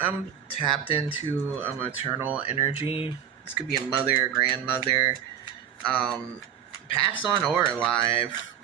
I'm tapped into a maternal energy. This could be a mother, a grandmother, um, passed on or alive.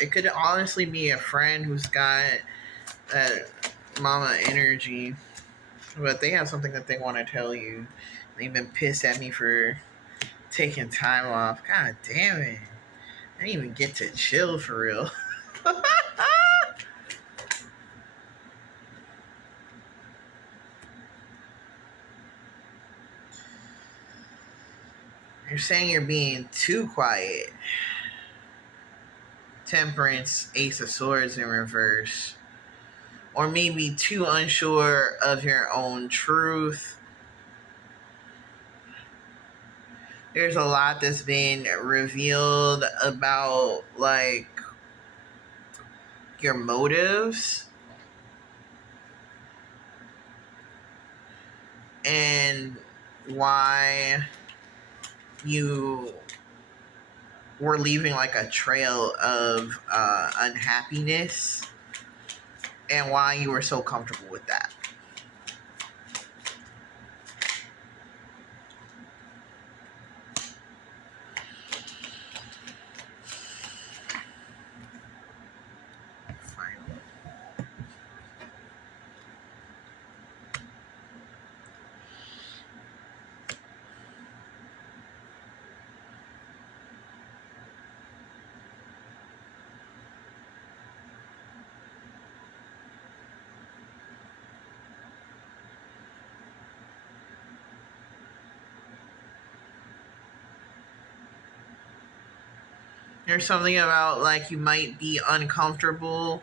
It could honestly be a friend who's got that mama energy, but they have something that they want to tell you. They've been pissed at me for taking time off. God damn it. I didn't even get to chill for real. You're saying you're being too quiet. Temperance, Ace of Swords in reverse. Or maybe too unsure of your own truth. There's a lot that's been revealed about, like, your motives and why you were leaving like a trail of unhappiness and why you were so comfortable with that. Finally. There's something about like you might be uncomfortable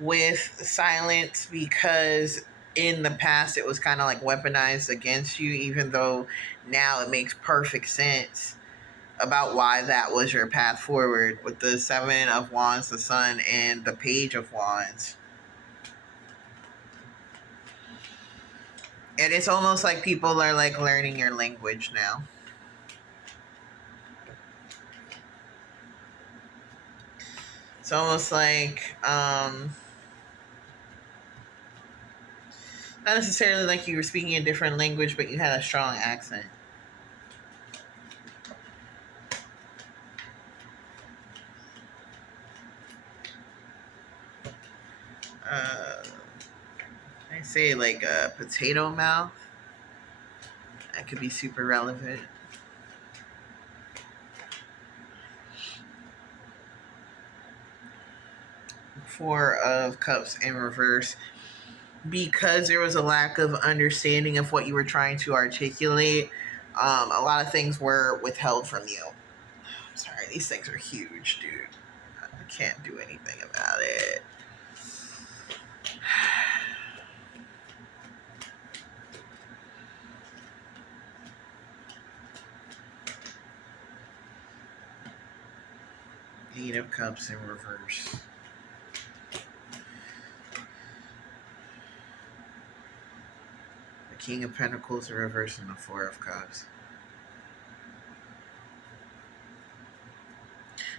with silence because in the past it was kind of like weaponized against you, even though now it makes perfect sense about why that was your path forward with the Seven of Wands, the Sun, and the Page of Wands. And it's almost like people are like learning your language now. It's almost like not necessarily like you were speaking a different language, but you had a strong accent. Uh, I say like a potato mouth. That could be super relevant. Four of Cups in reverse. Because there was a lack of understanding of what you were trying to articulate, a lot of things were withheld from you. I'm sorry, these things are huge, dude. I can't do anything about it. Eight of Cups in reverse. The King of Pentacles in reverse and the Four of Cups.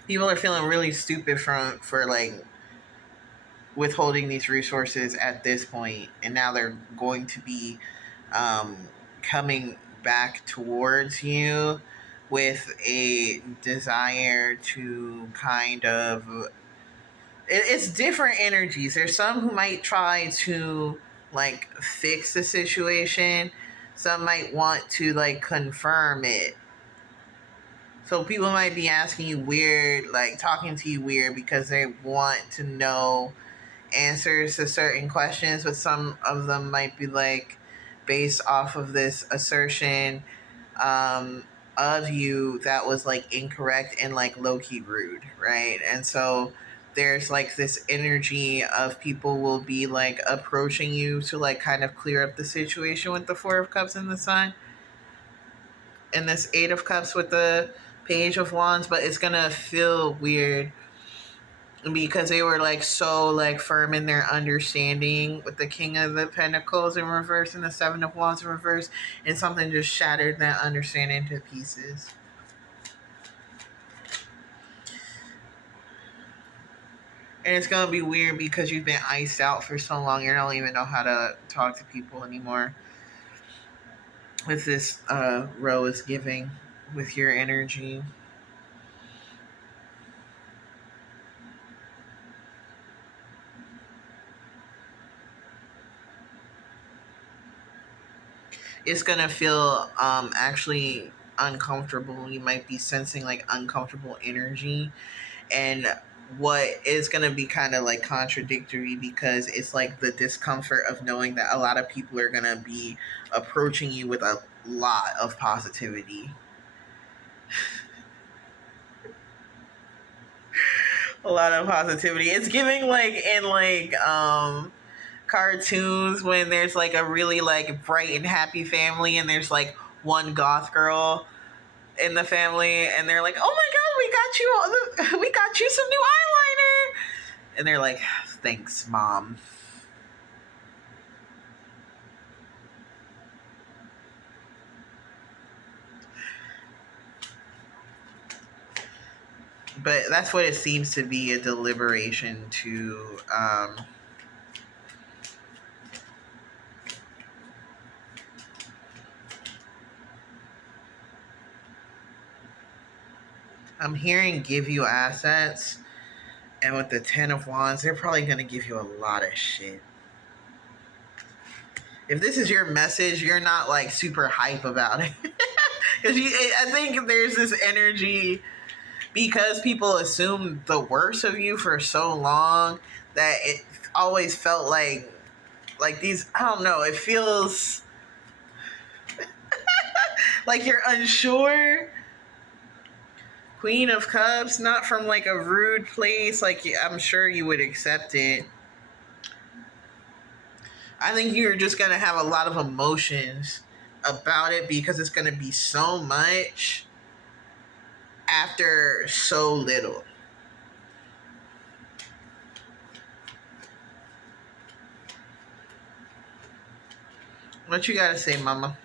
People are feeling really stupid for like withholding these resources at this point, and now they're going to be coming back towards you with a desire to kind of it's different energies. There's some who might try to like fix the situation. Some might want to like confirm it. So people might be asking you weird, like talking to you weird because they want to know answers to certain questions, but some of them might be like based off of this assertion of you that was like incorrect and like low-key rude, right? And so there's like this energy of people will be like approaching you to like kind of clear up the situation with the Four of Cups and the Sun and this Eight of Cups with the Page of Wands, but it's gonna feel weird because they were like so like firm in their understanding with the King of the Pentacles in reverse and the Seven of Wands in reverse, and something just shattered that understanding to pieces. And it's gonna be weird because you've been iced out for so long. You don't even know how to talk to people anymore. With this row is giving with your energy. It's gonna feel actually uncomfortable. You might be sensing like uncomfortable energy, and what is going to be kind of like contradictory because it's like the discomfort of knowing that a lot of people are going to be approaching you with a lot of positivity. A lot of positivity. It's giving like in like cartoons when there's like a really like bright and happy family and there's like one goth girl in the family and they're like, "Oh my god, we got you some new eyeliner." And they're like, "Thanks, mom." But that's what it seems to be, a deliberation to I'm hearing give you assets, and with the 10 of Wands they're probably going to give you a lot of shit. If this is your message, you're not like super hype about it. Because I think there's this energy because people assumed the worst of you for so long that it always felt like these, I don't know, it feels like you're unsure. Queen of Cups, not from like a rude place, like I'm sure you would accept it. I think you're just gonna have a lot of emotions about it because it's gonna be so much after so little. What you gotta say, mama?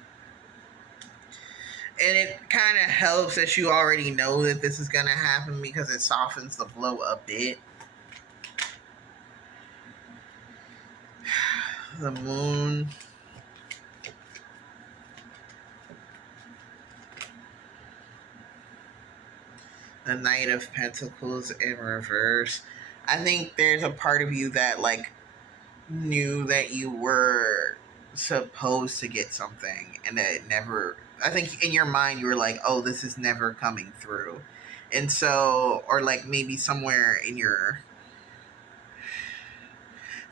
And it kind of helps that you already know that this is gonna happen because it softens the blow a bit. The moon. The Knight of Pentacles in reverse. I think there's a part of you that like knew that you were supposed to get something and that it never, I think in your mind you were like, oh, this is never coming through. And so, or like maybe somewhere in your,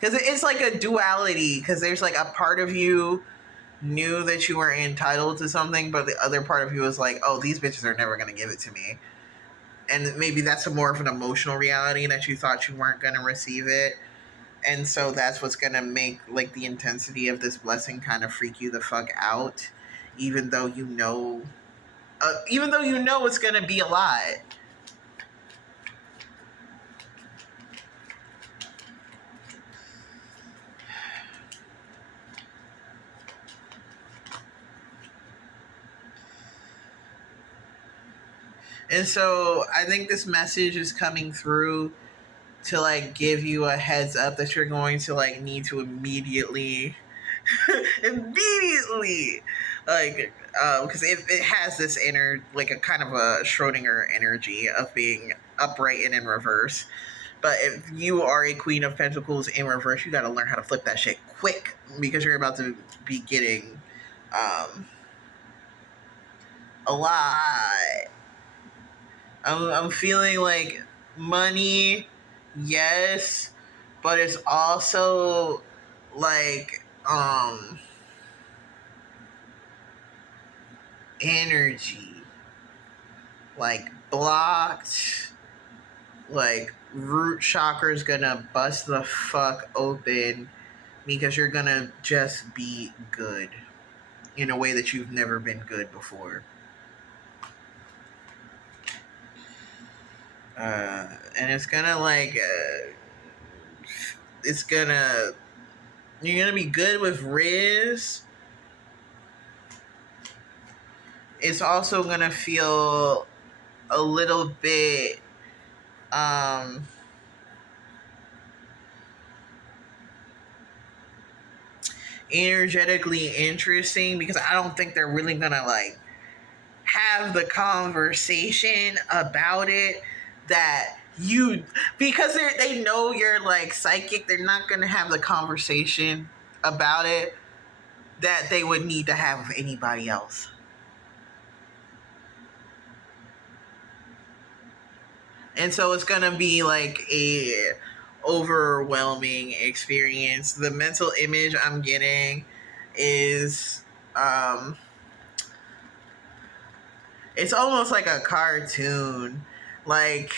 because it's like a duality, because there's like a part of you knew that you were entitled to something, but the other part of you was like, oh, these bitches are never going to give it to me. And maybe that's a more of an emotional reality that you thought you weren't going to receive it. And so that's what's going to make like the intensity of this blessing kind of freak you the fuck out, even though you know it's going to be a lot. And so I think this message is coming through to like give you a heads up that you're going to like need to immediately immediately like because it has this inner like a kind of a Schrodinger energy of being upright and in reverse. But if you are a Queen of Pentacles in reverse, you got to learn how to flip that shit quick because you're about to be getting a lot. I'm feeling like money, yes, but it's also like energy, like blocked, like root chakra is gonna bust the fuck open because you're gonna just be good in a way that you've never been good before. And it's gonna like it's gonna you're gonna be good with Riz. It's also gonna feel a little bit energetically interesting because I don't think they're really gonna like have the conversation about it that you because they know you're like psychic. They're not gonna have the conversation about it that they would need to have with anybody else. And so it's gonna be like a overwhelming experience. The mental image I'm getting is it's almost like a cartoon. Like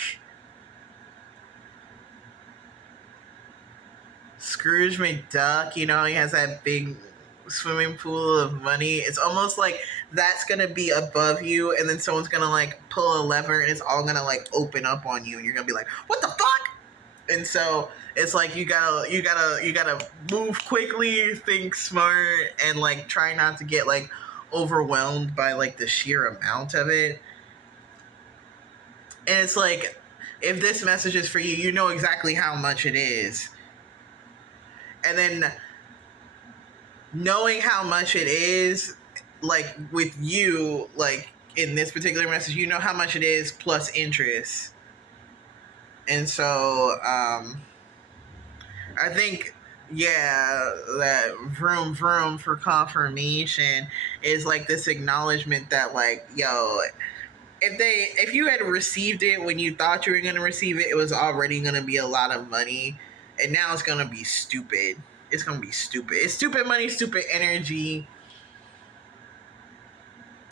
Scrooge McDuck, you know, he has that big swimming pool of money. It's almost like that's gonna be above you, and then someone's gonna like pull a lever, and it's all gonna like open up on you, and you're gonna be like, "What the fuck?" And so it's like you gotta move quickly, think smart, and like try not to get like overwhelmed by like the sheer amount of it. And it's like if this message is for you, you know exactly how much it is, and then knowing how much it is, like with you, like in this particular message, you know how much it is plus interest. And so I think, yeah, that vroom vroom for confirmation is like this acknowledgement that like, yo, if you had received it when you thought you were gonna receive it, it was already gonna be a lot of money, and now it's gonna be stupid. It's gonna be stupid. It's stupid money, stupid energy.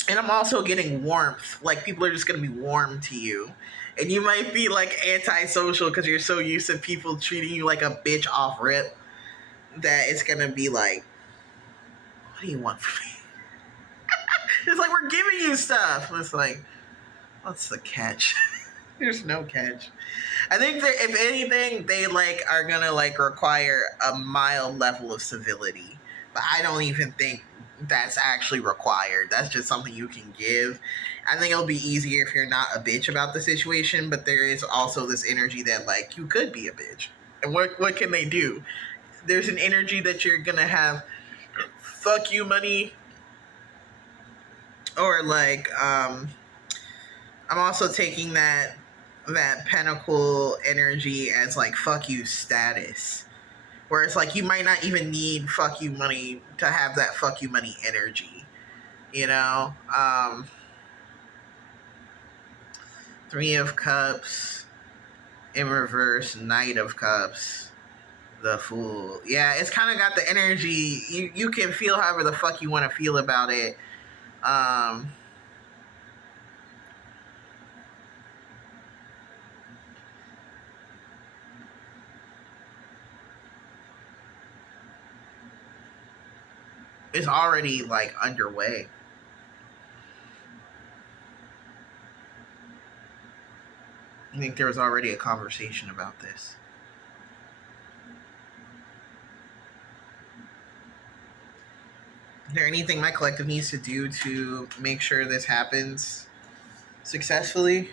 And I'm also getting warmth. Like people are just gonna be warm to you, and you might be like antisocial because you're so used to people treating you like a bitch off rip that it's gonna be like, what do you want from me? It's like we're giving you stuff. It's like, what's the catch? There's no catch. I think that if anything, they like are gonna like require a mild level of civility, but I don't even think that's actually required. That's just something you can give. I think it'll be easier if you're not a bitch about the situation, but there is also this energy that like you could be a bitch. And what can they do? There's an energy that you're gonna have fuck you money, or like I'm also taking that pentacle energy as like fuck you status, where it's like you might not even need fuck you money to have that fuck you money energy, you know. Three of Cups in reverse, Knight of Cups, the Fool. Yeah, it's kind of got the energy. You can feel however the fuck you want to feel about it. um it's already like underway. I think there was already a conversation about this. Is there anything my collective needs to do to make sure this happens successfully?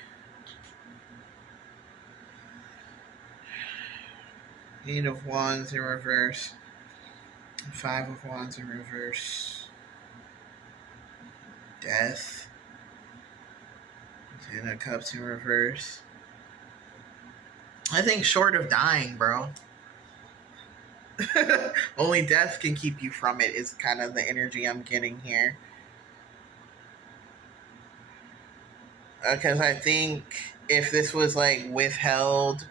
Eight of Wands in reverse. Five of Wands in reverse. Death. Ten of Cups in reverse. I think short of dying, bro. Only death can keep you from it is kind of the energy I'm getting here. Because I think if this was like withheld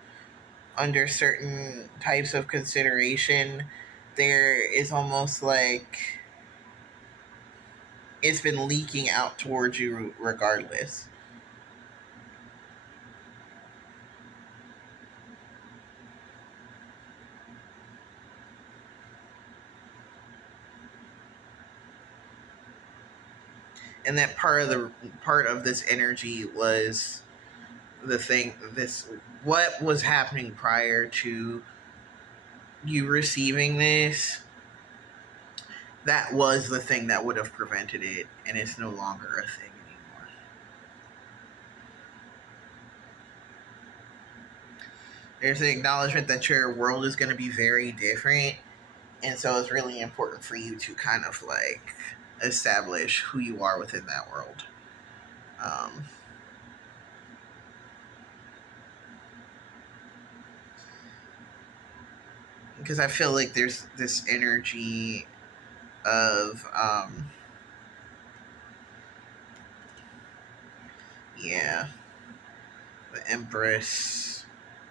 under certain types of consideration, there is almost like it's been leaking out towards you regardless. And that part of this energy was the thing, this what was happening prior to you receiving this, that was the thing that would have prevented it, and it's no longer a thing anymore. There's an acknowledgement that your world is going to be very different, And so it's really important for you to kind of like establish who you are within that world. Um, because I feel like there's this energy of yeah, the Empress,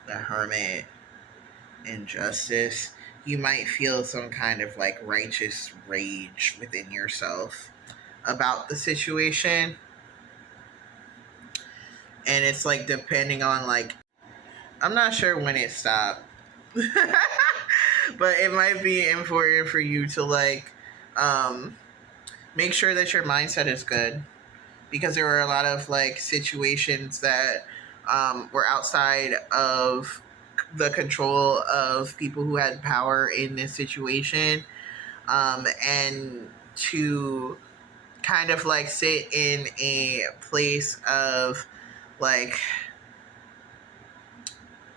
the Hermit, injustice. You might feel some kind of like righteous rage within yourself about the situation, and it's like depending on like, I'm not sure when it stopped. But it might be important for you to like um make sure that your mindset is good, because there were a lot of like situations that were outside of the control of people who had power in this situation, and to kind of like sit in a place of like,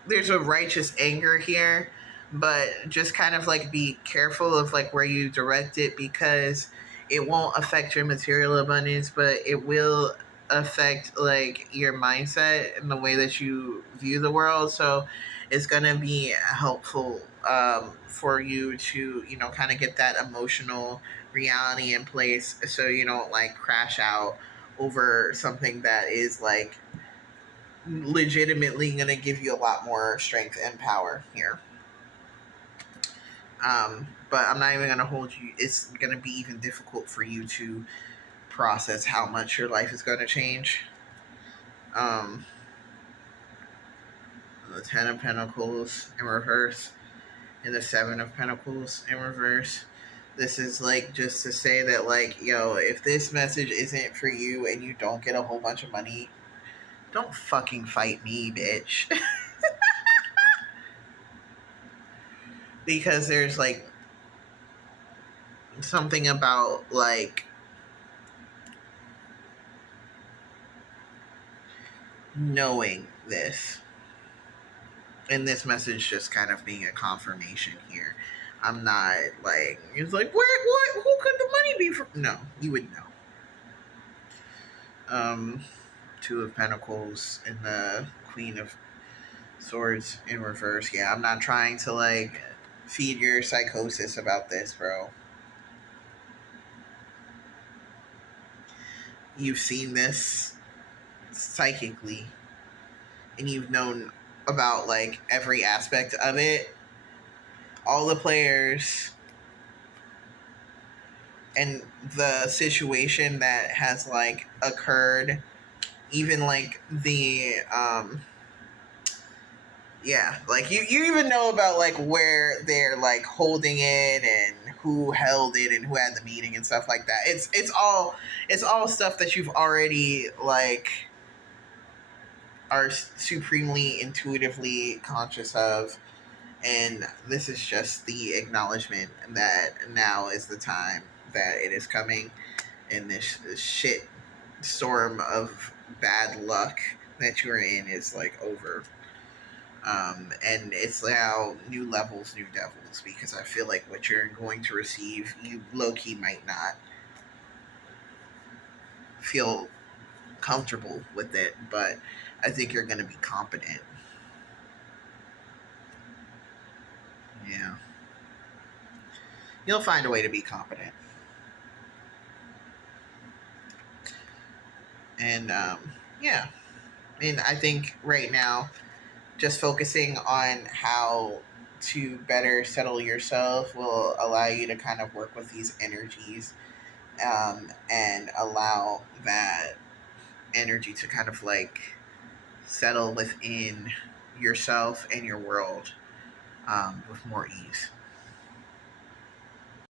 there's a righteous anger here, but just kind of like be careful of like where you direct it, because it won't affect your material abundance, but it will affect like your mindset and the way that you view the world. So it's going to be helpful for you to, you know, kind of get that emotional reality in place so you don't like crash out over something that is like legitimately going to give you a lot more strength and power here. But I'm not even going to hold you. It's going to be even difficult for you to process how much your life is going to change. Um, the Ten of Pentacles in reverse and the Seven of Pentacles in reverse. This is like just to say that, like, yo, if this message isn't for you and you don't get a whole bunch of money, don't fucking fight me, bitch. Because there's like something about like knowing this, and this message just kind of being a confirmation here. I'm not like, it's like, where, what, who could the money be from? No, you would know. Two of Pentacles and the Queen of Swords in reverse. Yeah, I'm not trying to like feed your psychosis about this, bro. You've seen this psychically, and you've known about like every aspect of it, all the players, and the situation that has like occurred, even like the yeah, like you even know about like where they're like holding it and who held it and who had the meeting and stuff like that. It's all stuff that you've already like are supremely intuitively conscious of, and this is just the acknowledgement that now is the time that it is coming, and this shit storm of bad luck that you're in is like over. And it's now new levels, new devils, because I feel like what you're going to receive, you low key might not feel comfortable with it, but I think you're going to be competent. Yeah. You'll find a way to be competent. And yeah. I mean, I think right now, just focusing on how to better settle yourself will allow you to kind of work with these energies, and allow that energy to kind of like settle within yourself and your world, with more ease.